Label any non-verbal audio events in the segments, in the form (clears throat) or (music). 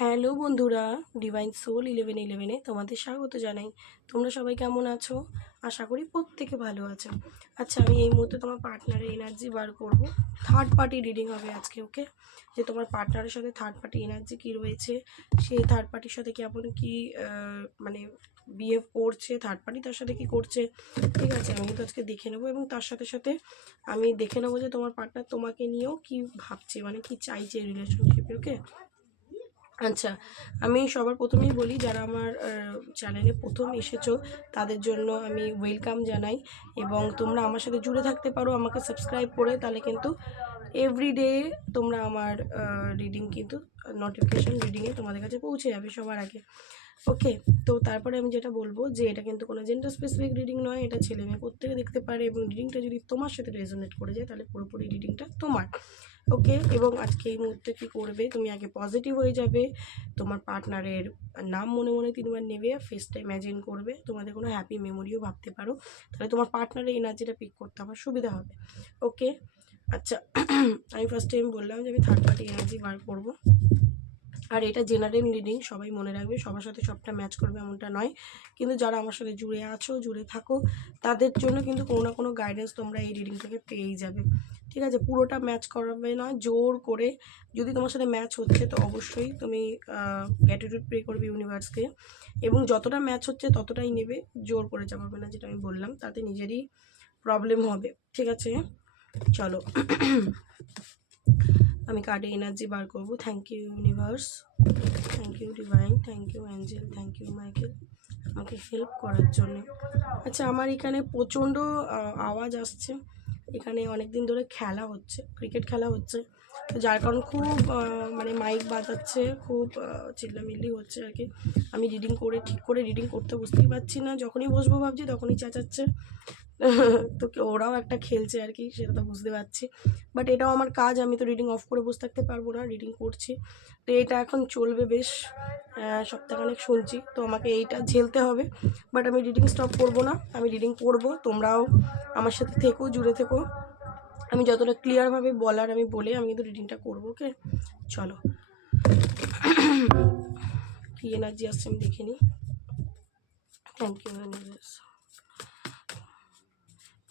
Hello বন্ধুরা divine soul eleven ইলেভেনে তোমাদের স্বাগত জানাই। তোমরা সবাই কেমন আছো? আশা করি প্রত্যেকে ভালো আছো। আচ্ছা আমি এই মুহূর্তে তোমার পার্টনারের এনার্জি বার করব। থার্ড পার্টি রিডিং হবে আজকে ওকে যে তোমার পার্টনারের সাথে থার্ড পার্টি এনার্জি কী রয়েছে সেই থার্ড পার্টির সাথে কেমন কী মানে বিহেভ করছে থার্ড পার্টি তার সাথে কী করছে, ঠিক আছে? আমি কিন্তু আজকে দেখে নেব এবং তার সাথে সাথে আমি দেখে নেব যে তোমার পার্টনার তোমাকে নিয়েও কী ভাবছে মানে কী চাইছে রিলেশনশিপে ওকে আচ্ছা আমি সবার প্রথমেই বলি, যারা আমার চ্যানেলে প্রথম এসেছ, তাদের জন্য আমি ওয়েলকাম জানাই এবং তোমরা আমার সাথে জুড়ে থাকতে পারো, আমাকে সাবস্ক্রাইব করে, তাহলে কিন্তু এভরিডে তোমরা আমার রিডিং কিন্তু নোটিফিকেশান রিডিংয়ে তোমাদের কাছে পৌঁছে যাবে সবার আগে। ওকে তো তারপরে আমি যেটা বলব যে, এটা কিন্তু কোনো জেন্ডার স্পেসিফিক রিডিং নয়, এটা ছেলে মেয়ে প্রত্যেকে দেখতে পারে এবং রিডিংটা যদি তোমার সাথে রেজোনেট করে যায়, তাহলে পুরোপুরি রিডিংটা তোমার। ওকে, এবং আজকে এই মুহূর্তে কী করবে? তুমি আগে পজিটিভ হয়ে যাবে। তোমার পার্টনারের নাম মনে মনে তিনবার নেবে ফেসটা ইম্যাজিন করবে। তোমাদের কোনো হ্যাপি মেমোরিও ভাবতে পারো। তাহলে তোমার পার্টনারের এনার্জিটা পিক করতে আমার সুবিধা হবে। ওকে? আচ্ছা আমি ফার্স্ট টাইম বললাম যে আমি থার্ড পার্টি এনার্জি বার করব। আর এটা জেনারেল রিডিং সবাই মনে রাখবে। সবার সাথে সবটা ম্যাচ করবে এমনটা নয়। কিন্তু যারা আমার সাথে জুড়ে আছো, জুড়ে থাকো, তাদের জন্য কিন্তু কোনো না কোনো গাইডেন্স তোমরা এই রিডিং থেকে পেয়েই যাবে। ঠিক আছে? পুরোটা ম্যাচ করাবে না জোর করে। যদি তোমার সাথে ম্যাচ হচ্ছে, তো অবশ্যই তুমি গ্র্যাটিটিউড প্রে করবে ইউনিভার্সকে এবং যতটা ম্যাচ হচ্ছে, ততটাই নেবে। জোর করে চাপাবে না, যেটা আমি বললাম। তাতে নিজেরই প্রবলেম হবে। ঠিক আছে? চলো। আমি কার্ডে এনার্জি বার করব। Thank you universe thank you divine thank you angel thank you Michael আমাকে হেল্প করার জন্য। আচ্ছা আমার এখানে প্রচণ্ড আওয়াজ আসছে। এখানে অনেক দিন ধরে খেলা হচ্ছে ক্রিকেট খেলা হচ্ছে। যার কারণ খুব মানে মাইক বাজাচ্ছে, খুব চিল্লামিল্লি হচ্ছে আর কি। আমি রিডিং করে, ঠিক করে রিডিং করতে বুঝতেই পারছি না। যখনই বসবো ভাবছি তখনই চেঁচাচ্ছে। তো ওরাও একটা খেলছে আর কি, সেটা তো বুঝতে পারছি। বাট এটাও আমার কাজ, আমি তো রিডিং অফ করে বসে থাকতে পারব না রিডিং করছি। তো এটা এখন চলবে বেশ সপ্তাহখানেক শুনছি, তো আমাকে এইটা ঝেলতে হবে। বাট আমি রিডিং স্টপ করব না, আমি রিডিং করব তোমরাও আমার সাথে থেকো, জুড়ে থেকো। আমি যতটা ক্লিয়ারভাবে বলার আমি বলে আমি কিন্তু রিডিংটা করব ওকে চলো। (coughs) কী এনার্জি আসছে আমি দেখে নিই। থ্যাংক ইউ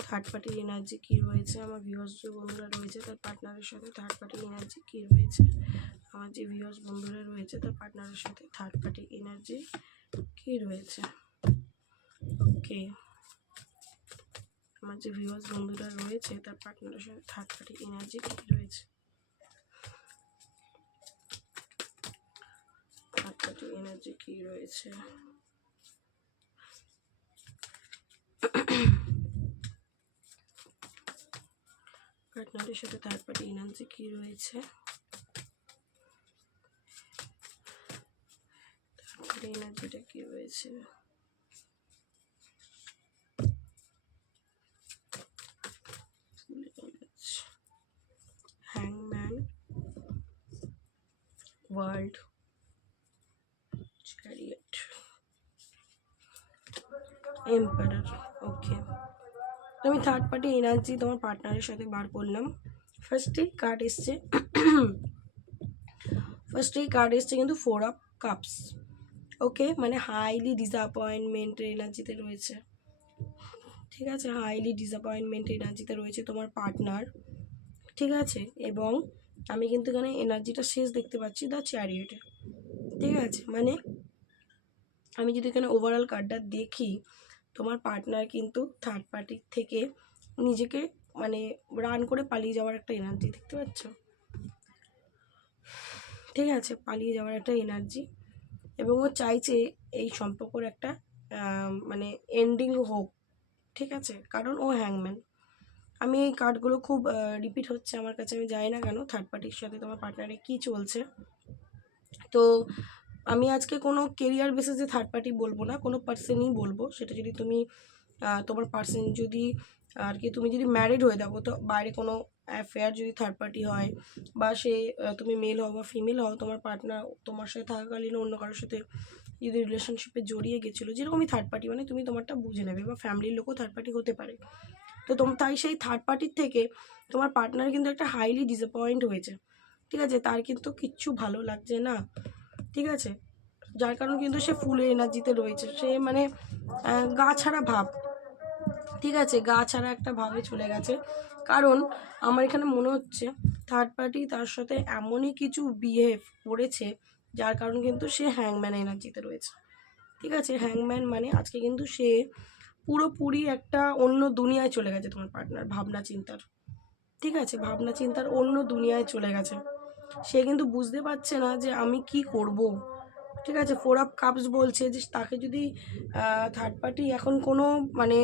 থার্ড পার্টির এনার্জি কী রয়েছে? আমার ভিউয়ার্স যে বন্ধুরা রয়েছে, তার পার্টনারের সাথে থার্ড পার্টির এনার্জি কী রয়েছে? আমার যে ভিউয়ার্স বন্ধুরা রয়েছে, তার পার্টনারের সাথে থার্ড পার্টি এনার্জি কী রয়েছে? ওকে আমার যে ভিউয়ার্স বন্ধুরা রয়েছে, তার পার্টনারের সাথে থার্ড পার্টি এনার্জি কী রয়েছে? থার্ড পার্টি এনার্জি কী রয়েছে? পার্টনারের সাথে থার্ড পার্টি এনার্জি কী রয়েছে? থার্ড পার্টি এনার্জিটা কী রয়েছে? হ্যাংম্যান ওয়ার্ল্ড চ্যারিয়েট এম্পায়ার ওকে তো থার্ড পার্টি এনার্জি তোমার পার্টনারের সাথে বার করলাম। ফার্স্টে কার্ড এসছে। ফার্স্টেই কার্ড এসছে কিন্তু ফোর অফ কাপস ওকে মানে হাইলি ডিসঅ্যাপয়েন্টমেন্টের এনার্জিতে রয়েছে। ঠিক আছে? হাইলি ডিসঅ্যাপয়েন্টমেন্ট এনার্জিতে রয়েছে তোমার পার্টনার ঠিক আছে? এবং আমি কিন্তু এখানে এনার্জিটা শেষ দেখতে পাচ্ছি দ্য চ্যারিয়েটে ঠিক আছে? মানে আমি যদি এখানে ওভারঅল কার্ডটা দেখি তোমার পার্টনার কিন্তু থার্ড পার্টির থেকে নিজেকে মানে রান করে পালিয়ে যাওয়ার একটা এনার্জি দেখতে পাচ্ছ? ঠিক আছে, পালিয়ে যাওয়ার একটা এনার্জি এবং ও চাইছে এই সম্পর্কর একটা মানে এন্ডিং হোক, ঠিক আছে? কারণ ও হ্যাংম্যান আমি এই কার্ডগুলো খুব রিপিট হচ্ছে আমার কাছে, আমি জানি না কেন থার্ড পার্টির সাথে তোমার পার্টনারে কী চলছে। তো আমি আজকে কোনো কেরিয়ার বেসিসে থার্ড পার্টি বলব না, কোনো পার্সনই বলব। সেটা যদি তুমি তোমার পার্সন যদি, আর কি তুমি যদি ম্যারিড হয়ে যাব তো বাইরে কোনো অ্যাফেয়ার যদি থার্ড পার্টি হয় বা সে তুমি মেল হও বা ফিমেল হও, তোমার পার্টনার তোমার সাথে থাকাকালীন অন্য কারোর সাথে যদি রিলেশনশিপে জড়িয়ে গেছিল, যেরকমই থার্ড পার্টি মানে তুমি তোমারটা বুঝে নেবে বা ফ্যামিলির লোকও থার্ড পার্টি হতে পারে। তো তোম, তাই সেই থার্ড পার্টির থেকে তোমার পার্টনার কিন্তু একটা হাইলি ডিসঅ্যাপয়েন্ট হয়েছে। ঠিক আছে? তার কিন্তু কিচ্ছু ভালো লাগছে না। ঠিক আছে? যার কারণে কিন্তু সে ফুলের এনার্জিতে রয়েছে। সে মানে গা ছাড়া ভাব। ঠিক আছে? গা ছাড়া একটা ভাবে চলে গেছে। কারণ আমার এখানে মনে হচ্ছে থার্ড পার্টি তার সাথে এমনই কিছু বিহেভ করেছে, যার কারণ কিন্তু সে হ্যাংম্যান এনার্জিতে রয়েছে। ঠিক আছে? হ্যাংম্যান মানে আজকে কিন্তু সে পুরোপুরি একটা অন্য দুনিয়ায় চলে গেছে তোমার পার্টনার ভাবনা চিন্তার ঠিক আছে? ভাবনা চিন্তার অন্য দুনিয়ায় চলে গেছে। সে কিন্তু বুঝতে পারছে না যে আমি কি করব। ঠিক আছে ফোর আপ কাপস বলছে যে তাকে যদি থার্ড পার্টি এখন কোনো মানে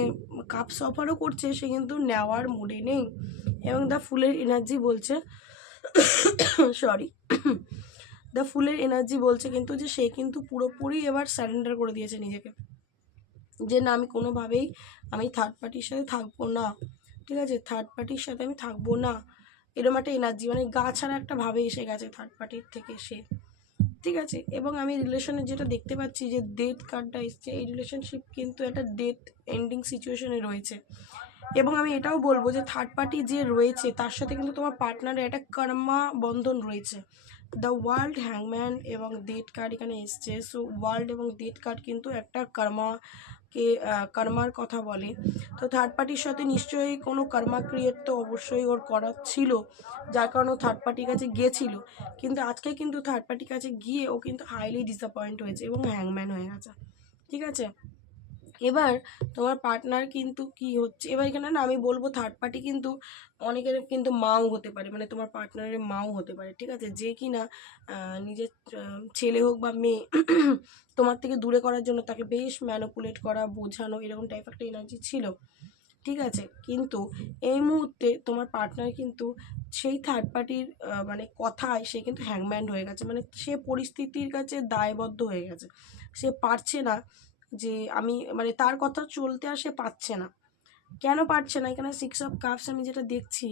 কাপস অফারও করছে, সে কিন্তু নেওয়ার মুডে নেই। এবং দ্য ফুলের এনার্জি বলছে সরি দ্য ফুলের এনার্জি বলছে কিন্তু যে সে কিন্তু পুরোপুরি এবার স্যারেন্ডার করে দিয়েছে নিজেকে। যে না, আমি কোনোভাবেই আমি থার্ড পার্টির সাথে থাকব না। ঠিক আছে থার্ড পার্টির সাথে আমি থাকব না। এরকম একটা এনার্জি মানে গা ছাড়া একটা ভাবে এসে গেছে থার্ড পার্টির থেকে সে। ঠিক আছে? এবং আমি রিলেশনে যেটা দেখতে পাচ্ছি যে ডেথ কার্ডটা এসছে, এই রিলেশনশিপ কিন্তু একটা ডেথ এন্ডিং সিচুয়েশনে রয়েছে। এবং আমি এটাও বলব যে থার্ড পার্টি যে রয়েছে, তার সাথে কিন্তু তোমার পার্টনারের একটা কর্মা বন্ধন রয়েছে। দ্য ওয়ার্ল্ড হ্যাংম্যান এবং ডেট কার্ড এখানে এসছে। সো ওয়ার্ল্ড এবং ডেট কার্ড কিন্তু একটা কর্মাকে কর্মার কথা বলে। তো থার্ড পার্টির সাথে নিশ্চয়ই কোনো কর্মা ক্রিয়েট তো অবশ্যই ওর করা ছিল, যার কারণে ও থার্ড পার্টির কাছে গিয়েছিল কিন্তু আজকে কিন্তু থার্ড পার্টির কাছে গিয়ে ও কিন্তু হাইলি ডিসঅ্যাপয়েন্ট হয়েছে এবং হ্যাংম্যান হয়ে গেছে। ঠিক আছে? এবার তোমার পার্টনার কিন্তু কি হচ্ছে? এবার এখানে না আমি বলব থার্ড পার্টি কিন্তু অনেকের কিন্তু মাও হতে পারে মানে তোমার পার্টনারের মাও হতে পারে, ঠিক আছে? যে কি না নিজের ছেলে হোক বা মেয়ে, (clears throat) তোমার থেকে দূরে করার জন্য তাকে বেশ ম্যানুপুলেট করা, বোঝানো, এরকম টাইপ একটা এনার্জি ছিল, ঠিক আছে? কিন্তু এই মুহূর্তে তোমার পার্টনার কিন্তু সেই থার্ড পার্টির মানে কথায় সে কিন্তু হ্যাংম্যান্ড হয়ে গেছে মানে সে পরিস্থিতির কাছে দায়বদ্ধ হয়ে গেছে। সে পারছে না যে আমি মানে তার কথা চলতে আর সে পারছে না। কেন পারছে না? এখানে সিক্স অফ কাপস আমি যেটা দেখছি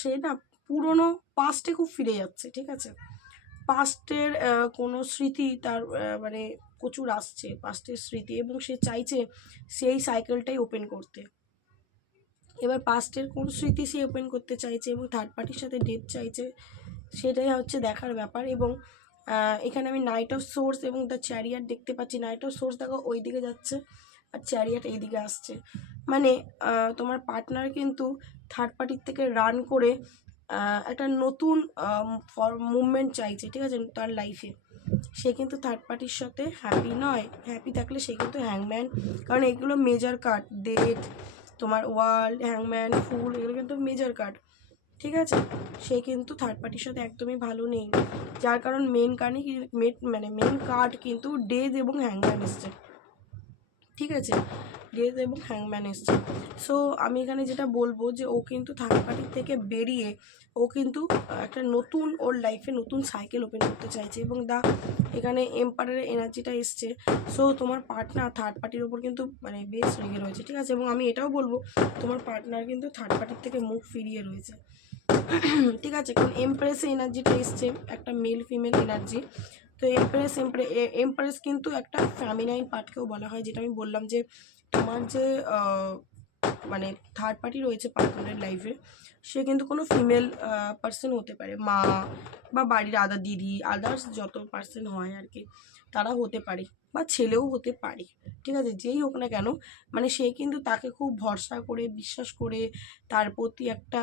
সে না পুরনো পাস্টে খুব ফিরে যাচ্ছে, ঠিক আছে? পাস্টের কোনো স্মৃতি তার মানে প্রচুর আসছে পাস্টের স্মৃতি এবং সে চাইছে সেই সাইকেলটাই ওপেন করতে। এবার পাস্টের কোন স্মৃতি সে ওপেন করতে চাইছে এবং থার্ড পার্টির সাথে ডেট চাইছে, সেটাই হচ্ছে দেখার ব্যাপার এবং এখানে আমি নাইট অফ সোর্স এবং দ্য চ্যারিয়ার দেখতে পাচ্ছি। নাইট অফ সোর্স দেখো ওই দিকে যাচ্ছে আর চ্যারিয়াট এই দিকে আসছে। মানে তোমার পার্টনার কিন্তু থার্ড পার্টির থেকে রান করে একটা নতুন মুভমেন্ট চাইছে, ঠিক আছে, তার লাইফে সে কিন্তু থার্ড পার্টির সাথে হ্যাপি নয়। হ্যাপি থাকলে সে কিন্তু হ্যাংম্যান কারণ এগুলো মেজার কার্ড ডেট তোমার ওয়ার্ল্ড হ্যাংম্যান ফুল এগুলো কিন্তু মেজার কার্ড ঠিক আছে? সে কিন্তু থার্ড পার্টির সাথে একদমই ভালো নেই। যার কারণ মেন কার্ডই মানে মেন কার্ড কিন্তু ডেজ এবং হ্যাংম্যান এসছে। ঠিক আছে? ডেজ এবং হ্যাংম্যান এসছে। সো আমি এখানে যেটা বলব যে, ও কিন্তু থার্ড পার্টির থেকে বেরিয়ে, ও কিন্তু একটা নতুন ওর লাইফে নতুন সাইকেল ওপেন করতে চাইছে এবং দা, এখানে এম্পায়ারের এনার্জিটা এসছে। সো তোমার পার্টনার থার্ড পার্টির ওপর কিন্তু মানে বেশ রেগে রয়েছে। ঠিক আছে? এবং আমি এটাও বলব, তোমার পার্টনার কিন্তু থার্ড পার্টির থেকে মুখ ফিরিয়ে রয়েছে। (coughs) ঠিক আছে কারণ এমপ্রেসে এনার্জিটা এসছে, একটা মেল ফিমেল এনার্জি তো এমপ্রেস এমপ্রেস কিন্তু একটা ফ্যামিনাইন পার্টকেও বলা হয়, যেটা আমি বললাম যে তোমার যে মানে থার্ড পার্টি রয়েছে পার্টনারের লাইফে সে কিন্তু কোনো ফিমেল পার্সন হতে পারে। মা বা বাড়ির আদা দিদি আদার্স যত পার্সন হয় আর কি, তারা হতে পারে। বা ছেলেও হতে পারে, ঠিক আছে? যেই হোক না কেন মানে সে কিন্তু তাকে খুব ভরসা করে, বিশ্বাস করে, তার প্রতি একটা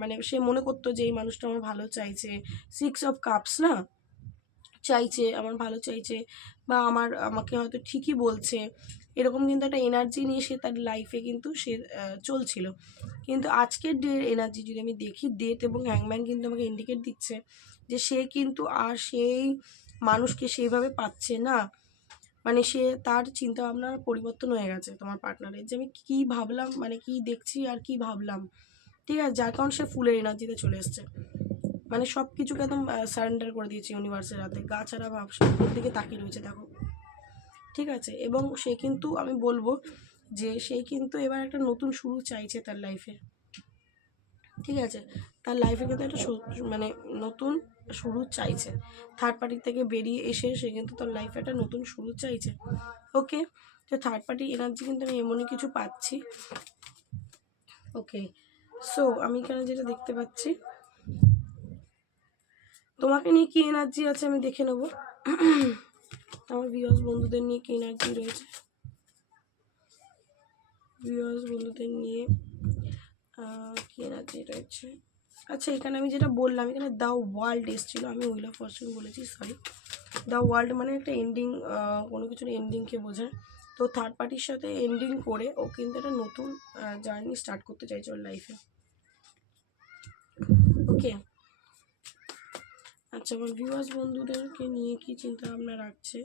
মানে সে মনে করতো যে, এই মানুষটা আমার ভালো চাইছে। সিক্স অফ কাপস না? চাইছে, আমার ভালো চাইছে বা আমার, আমাকে হয়তো ঠিকই বলছে। এরকম কিন্তু একটা এনার্জি নিয়ে সে তার লাইফে কিন্তু সে চলছিল। কিন্তু আজকের ডে এনার্জি যদি আমি দেখি ডেট এবং হ্যাংম্যান কিন্তু আমাকে ইন্ডিকেট দিচ্ছে যে, সে কিন্তু আর সেই মানুষকে সেইভাবে পাচ্ছে না। মানে সে তার চিন্তা ভাবনার পরিবর্তন হয়ে গেছে তোমার পার্টনারের যে আমি কী ভাবলাম মানে কি দেখছি আর কি ভাবলাম। ঠিক আছে? যার কারণ সে ফুলের এনার্জিতে চলে এসছে। মানে সব কিছুকে একদম সারেন্ডার করে দিয়েছে ইউনিভার্সের হাতে। গা ছাড়া ভাব ওর দিকে তাকিয়ে রয়েছে, দেখো। ঠিক আছে? এবং সে কিন্তু, আমি বলব যে সে কিন্তু এবার একটা নতুন শুরু চাইছে তার লাইফে ঠিক আছে? তার লাইফে কিন্তু একটা মানে নতুন শুরু চাইছে। থার্ড পার্টির থেকে বেরিয়ে এসে সে কিন্তু তার লাইফে একটা নতুন শুরু চাইছে। ওকে তো থার্ড পার্টি এনার্জি কিন্তু আমি এমনই কিছু পাচ্ছি। ওকে সো আমি এখানে যেটা দেখতে পাচ্ছি, তোমাকে নিয়ে কি এনার্জি আছে আমি দেখে নেব। আমার ভিউয়ার্স বন্ধুদের নিয়ে কি এনার্জি রয়েছে? ভিউয়ার্স বন্ধুদের নিয়ে কি এনার্জি রয়েছে? আচ্ছা এখানে আমি যেটা বললাম, এখানে দ্য ওয়ার্ল্ড এসেছিল, আমি উইল অফ ফরচুন বলেছি সরি দ্য ওয়ার্ল্ড মানে একটা এন্ডিং কোনো কিছুর এন্ডিংকে বোঝায়। তো থার্ড পার্টির সাথে এন্ডিং করে ও কিন্তু একটা নতুন জার্নি স্টার্ট করতে চাইছে ওর লাইফে ওকে আচ্ছা আমার ভিউয়ার্স বন্ধুদেরকে নিয়ে কি চিন্তা ভাবনা রাখছে?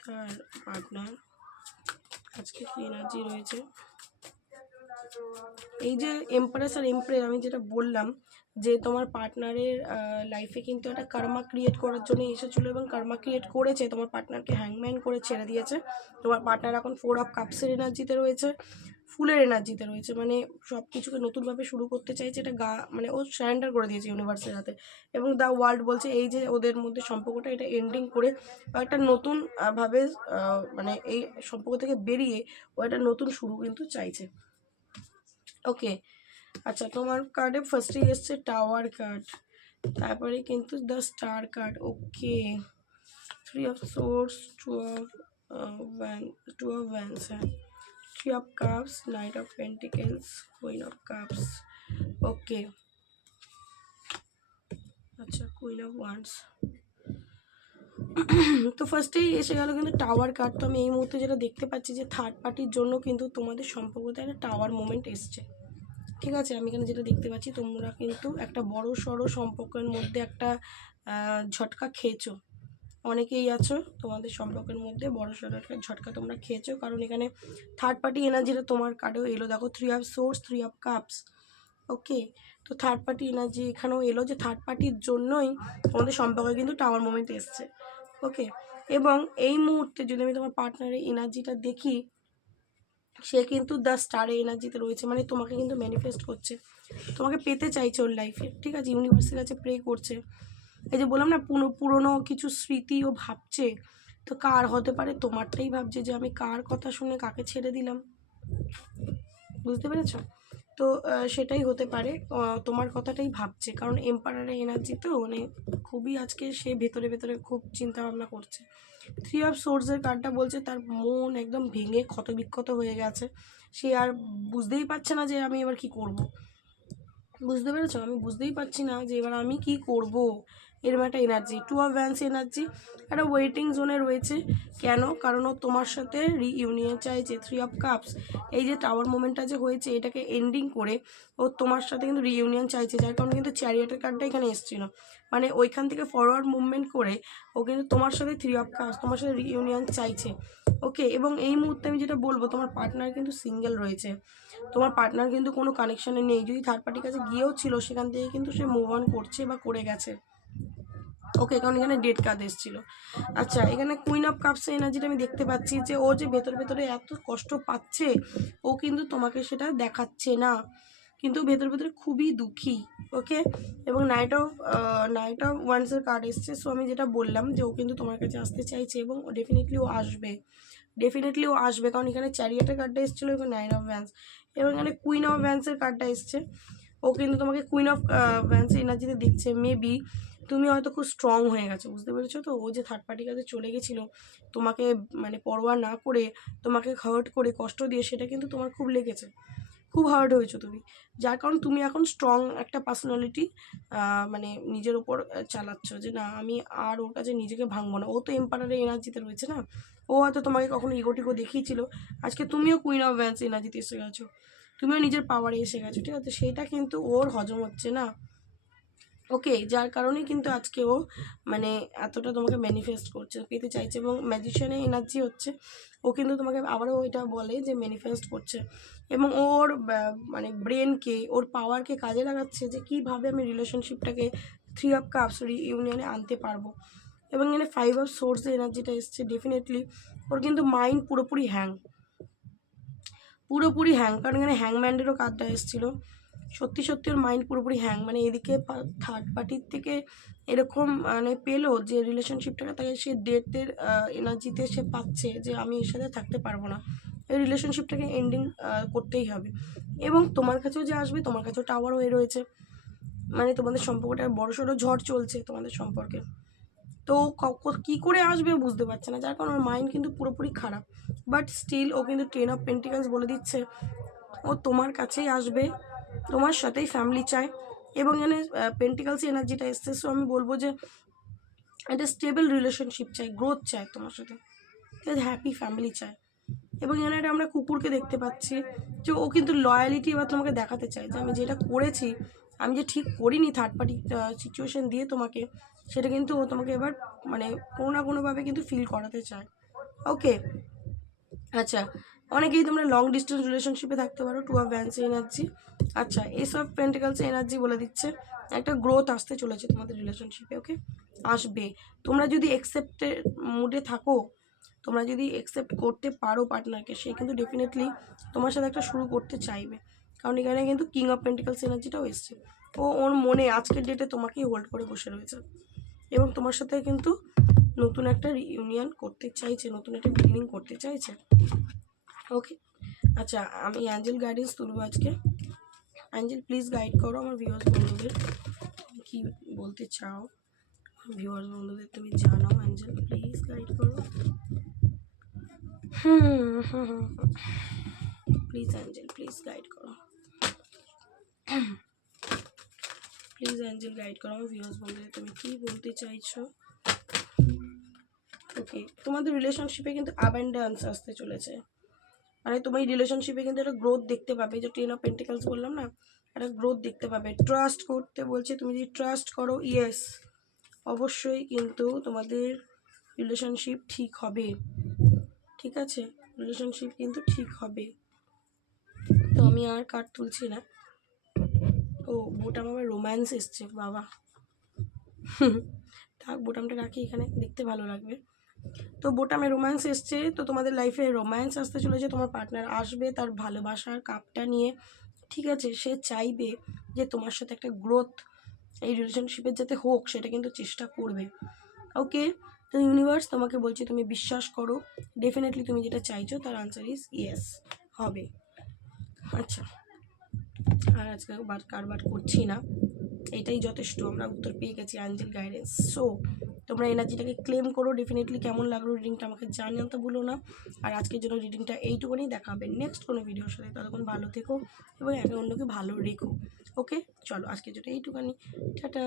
তার পার্টনার আজকে কি এনার্জি রয়েছে? এই যে এম্পারেস আর এম্প্রে আমি যেটা বললাম যে তোমার পার্টনারের লাইফে কিন্তু একটা কার্মা ক্রিয়েট করার জন্য এসেছিল এবং কার্মা ক্রিয়েট করেছে। তোমার পার্টনারকে হ্যাংম্যান করে ছেড়ে দিয়েছে। তোমার পার্টনার এখন ফোর অফ কাপসের এনার্জিতে রয়েছে ফুলের এনার্জিতে রয়েছে। মানে সব কিছুকে নতুনভাবে শুরু করতে চাইছে এটা গা মানে ও সারেন্ডার করে দিয়েছে ইউনিভার্সের হাতে। এবং দ্য ওয়ার্ল্ড বলছে এই যে ওদের মধ্যে সম্পর্কটা এটা এন্ডিং করে একটা নতুন আহ, ভাবে মানে এই সম্পর্ক থেকে বেরিয়ে ও একটা নতুন শুরু কিন্তু চাইছে। ওকে আচ্ছা তোমার কার্ডে ফার্স্টেই এসছে টাওয়ার কার্ড তারপরে কিন্তু the star card okay three of swords two of van two of wands হ্যাঁ three of cups knight of pentacles queen of cups okay আচ্ছা কুইন অফ ওয়ান্স তো ফার্স্টেই এসে গেল কিন্তু টাওয়ার কার্ড তো আমি এই মুহূর্তে যেটা দেখতে পাচ্ছি যে থার্ড পার্টির জন্য কিন্তু তোমাদের সম্পর্কতে একটা টাওয়ার মোমেন্ট এসছে। ঠিক আছে? আমি এখানে যেটা দেখতে পাচ্ছি, তোমরা কিন্তু একটা বড় সড়ো সম্পর্কের মধ্যে একটা ঝটকা খেয়েছো। অনেকেই আছো, তোমাদের সম্পর্কের মধ্যে বড় সড়ো একটা ঝটকা তোমরা খেয়েছো। কারণ এখানে থার্ড পার্টি এনার্জিটা তোমার কার্ডেও এলো। দেখো three of swords three of cups okay তো থার্ড পার্টি এনার্জি এখানেও এলো যে থার্ড পার্টির জন্যই তোমাদের সম্পর্কে কিন্তু টাওয়ার মোমেন্ট এসছে। ওকে এবং এই মুহূর্তে যদি আমি তোমার পার্টনারের এনার্জিটা দেখি, সে কিন্তু দ্য স্টারের এনার্জিতে রয়েছে মানে তোমাকে কিন্তু ম্যানিফেস্ট করছে। তোমাকে পেতে চাইছে ওর লাইফে ঠিক আছে? ইউনিভার্সের কাছে প্রে করছে। এই যে বললাম না, পুরো, পুরোনো কিছু স্মৃতি ও ভাবছে, তো কার হতে পারে তোমারটাই ভাবছে যে আমি কার কথা শুনে কাকে ছেড়ে দিলাম? বুঝতে পেরেছ? তো সেটাই হতে পারে। তোমার কথাটাই ভাবছে। কারণ এম্পায়ারের এনার্জি তো মানে খুবই আজকে সে ভেতরে ভেতরে খুব চিন্তা ভাবনা করছে থ্রি অফ সোর্সের কার্ডটা বলছে, তার মন একদম ভেঙে ক্ষতবিক্ষত হয়ে গেছে। সে আর বুঝতেই পারছে না যে আমি এবার কি করব। বুঝতে পেরেছ? আমি বুঝতেই পারছি না যে এবার আমি কি করব। এরকম একটা energy two of wands energy একটা ওয়েটিং জোনে রয়েছে। কেন? কারণ ও তোমার সাথে রিইউনিয়ন চাইছে থ্রি অফ কাপস এই যে টাওয়ার মোমেন্টটা যে হয়েছে, এটাকে এন্ডিং করে ও তোমার সাথে কিন্তু রিইউনিয়ন চাইছে, যার কারণে কিন্তু চ্যারিয়েটের কার্ডটা এখানে এসেছিল। মানে ওইখান থেকে ফরওয়ার্ড মুভমেন্ট করে ও কিন্তু তোমার সাথে থ্রি অফ কাপস তোমার সাথে রিইউনিয়ন চাইছে। ওকে এবং এই মুহূর্তে আমি যেটা বলব, তোমার পার্টনার কিন্তু সিঙ্গেল রয়েছে। তোমার পার্টনার কিন্তু কোনো কানেকশানে নেই। যদি থার্ড পার্টির কাছে গিয়েও ছিল, সেখান থেকে কিন্তু সে মুভ অন করছে বা করে গেছে। ওকে, কারণ এখানে ডেট কার্ড এসেছিল। আচ্ছা এখানে কুইন অফ কাপস এনার্জিটা আমি দেখতে পাচ্ছি যে, ও যে ভেতর ভেতরে এত কষ্ট পাচ্ছে, ও কিন্তু তোমাকে সেটা দেখাচ্ছে না। কিন্তু ভেতর ভেতরে খুবই দুঃখী, ওকে? এবং নাইট অফ নাইট অফ ওয়ান্সের কার্ড এসছে সো আমি যেটা বললাম যে, ও কিন্তু তোমার কাছে আসতে চাইছে এবং ও ডেফিনেটলি ও আসবে। ডেফিনেটলি ও আসবে, কারণ এখানে চ্যারিয়েটের কার্ডটা এসেছিল এবং নাইন অফ ভ্যান্স এবং এখানে কুইন অফ ভ্যান্সের কার্ডটা এসছে। ও কিন্তু তোমাকে কুইন অফ ভ্যান্সের এনার্জিতে দেখছে মেবি তুমি হয়তো খুব স্ট্রং হয়ে গেছো, বুঝতে পেরেছ তো? ও যে থার্ড পার্টির কাছে চলে গেছিল, তোমাকে মানে পরোয়া না করে তোমাকে হার্ট করে কষ্ট দিয়ে সেটা কিন্তু তোমার খুব লেগেছে। খুব হার্ড হয়েছো তুমি। যার কারণ তুমি এখন স্ট্রং একটা পার্সোনালিটি মানে নিজের ওপর চালাচ্ছ যে না, আমি আর ওর কাছে নিজেকে ভাঙবো না। ও তো এম্পায়ারের এনার্জিতে রয়েছে না? ও হয়তো তোমাকে কখনো ইগোটিগো দেখিয়েছিল। আজকে তুমিও কুইন অফ ভ্যান্স এনার্জিতে এসে গেছো। তুমিও নিজের পাওয়ারে এসে গেছো, ঠিক আছে? সেটা কিন্তু ওর হজম হচ্ছে না। ওকে, যার কারণে কিন্তু আজকে ও মানে এতটা তোমাকে ম্যানিফেস্ট করছে, পেতে চাইছে এবং ম্যাজিশিয়ানের এনার্জি হচ্ছে। ও কিন্তু তোমাকে আবারও ওইটা বলে যে ম্যানিফেস্ট করছে। এবং ওর মানে ব্রেনকে ওর পাওয়ারকে কাজে লাগাচ্ছে যে কীভাবে আমি রিলেশনশিপটাকে থ্রি অফ কাপস ইউনিয়নে আনতে পারব। এবং এখানে ফাইভ অফ সোর্স এনার্জিটা এসছে ডেফিনেটলি ওর কিন্তু মাইন্ড পুরোপুরি হ্যাং পুরোপুরি হ্যাং কারণ এখানে হ্যাংম্যান্ডেরও কার্ডটা এসেছিল। সত্যি সত্যি ওর মাইন্ড পুরোপুরি হ্যাং মানে এদিকে থার্ড পার্টির থেকে এরকম মানে পেল যে রিলেশনশিপটাকে তাকে সে ডেটের এনার্জিতে সে পাচ্ছে যে আমি এর সাথে থাকতে পারব না। এই রিলেশনশিপটাকে এন্ডিং করতেই হবে। এবং তোমার কাছেও যে আসবে, তোমার কাছেও টাওয়ার হয়ে রয়েছে। মানে তোমাদের সম্পর্কটা বড় সড়ো ঝড় চলছে তোমাদের সম্পর্কে। তো ক- ক- করে আসবে বুঝতে পারছে না। যার কারণে ওর মাইন্ড কিন্তু পুরোপুরি খারাপ। বাট স্টিল ও কিন্তু টেন অফ পেন্টিকালস বলে দিচ্ছে। ও তোমার কাছেই আসবে। তোমার সাথেই ফ্যামিলি চায়। এবং এখানে পেন্টিকালস এনার্জিটা এসছে। সো আমি বলব যে, একটা স্টেবল রিলেশনশিপ চাই গ্রোথ চায় তোমার সাথে। হ্যাপি ফ্যামিলি চায় এবং একটা আমরা কুকুরকে দেখতে পাচ্ছি যে, ও কিন্তু লয়ালিটি এবার তোমাকে দেখাতে চায় যে, আমি যেটা করেছি, আমি যে ঠিক করিনি থার্ড পার্টি সিচুয়েশন দিয়ে তোমাকে, সেটা কিন্তু ও তোমাকে এবার মানে কোনো না কোনোভাবে কিন্তু ফিল করাতে চায়। ওকে আচ্ছা। অনেকেই তোমরা লং ডিস্টেন্স রিলেশনশিপে থাকতে পারো টু অফ ভ্যান্স এনার্জি আচ্ছা এসব পেন্টিকালস এনার্জি বলে দিচ্ছে, একটা গ্রোথ আসতে চলেছে তোমাদের রিলেশনশিপে ওকে আসবে। তোমরা যদি অ্যাকসেপ্টের মুডে থাকো, তোমরা যদি অ্যাকসেপ্ট করতে পারো পার্টনারকে সে কিন্তু ডেফিনেটলি তোমার সাথে একটা শুরু করতে চাইবে। কারণ এখানে কিন্তু কিং অফ পেন্টিকালস এনার্জিটাও এসছে। ও, ওর মনে আজকের ডেটে তোমাকেই হোল্ড করে বসে রয়েছে। এবং তোমার সাথে কিন্তু নতুন একটা ইউনিয়ন করতে চাইছে, নতুন একটা বিগিনিং করতে চাইছে। ওকে আচ্ছা আমি অ্যাঞ্জেল গাইডেন্স তুলবো আজকে। অ্যাঞ্জেল প্লিজ গাইড করো আমার ভিউয়ার্স বন্ধুদের। কী বলতে চাও? ভিউয়ার্স বন্ধুদের, তুমি জানাও অ্যাঞ্জেল প্লিজ গাইড করো। প্লিজ অ্যাঞ্জেল প্লিজ গাইড করো। প্লিজ অ্যাঞ্জেল গাইড করো আমার ভিউয়ার্স বন্ধুদের। তুমি কী বলতে চাইছো? ওকে তোমাদের রিলেশনশিপে কিন্তু অ্যাবেন্ডান্স আসতে চলেছে। মানে তোমার রিলেশনশিপে কিন্তু একটা গ্রোথ দেখতে পাবে। যে টেন অফ পেন্টিকালস বললাম না, একটা গ্রোথ দেখতে পাবে। ট্রাস্ট করতে বলছে, তুমি যদি ট্রাস্ট করো ইয়েস অবশ্যই কিন্তু তোমাদের রিলেশনশিপ ঠিক হবে। ঠিক আছে? রিলেশনশিপ কিন্তু ঠিক হবে। তো আমি আর কার্ড তুলছি না। ও বোটাম আবার রোম্যান্স এসছে, বাবা। (laughs) থাক বোটামটা রাখি এখানে, দেখতে ভালো লাগবে। তো বোটামে রোম্যান্স এসছে, তো তোমাদের লাইফে রোম্যান্স আসতে চলেছে, তোমার পার্টনার আসবে তার ভালোবাসার কাপটা নিয়ে। ঠিক আছে, সে চাইবে যে তোমার সাথে একটা গ্রোথ এই রিলেশনশিপের যাতে হোক, সেটা কিন্তু চেষ্টা করবে। ওকে তো ইউনিভার্স তোমাকে বলছি তুমি বিশ্বাস করো ডেফিনেটলি তুমি যেটা চাইছো তার আনসার ইজ ইয়েস হবে। আচ্ছা আর আজকে বার, কারবার করছি না, এটাই যথেষ্ট, আমরা উত্তর পেয়ে গেছি অ্যাঞ্জেল গাইডেন্স। সো তোমরা এনার্জিটাকে ক্লেম করো ডেফিনেটলি কেমন লাগল রিডিংটা আমাকে জানাতে ভুলো না। আর আজকের জন্য রিডিংটা এইটুকুনি দেখাবে নেক্সট কোনো ভিডিওর সাথে। ততক্ষণ ভালো থেকো এবং একে অন্যকে ভালো রেখো। ওকে চলো, আজকের জন্য এইটুকানি। টাটা!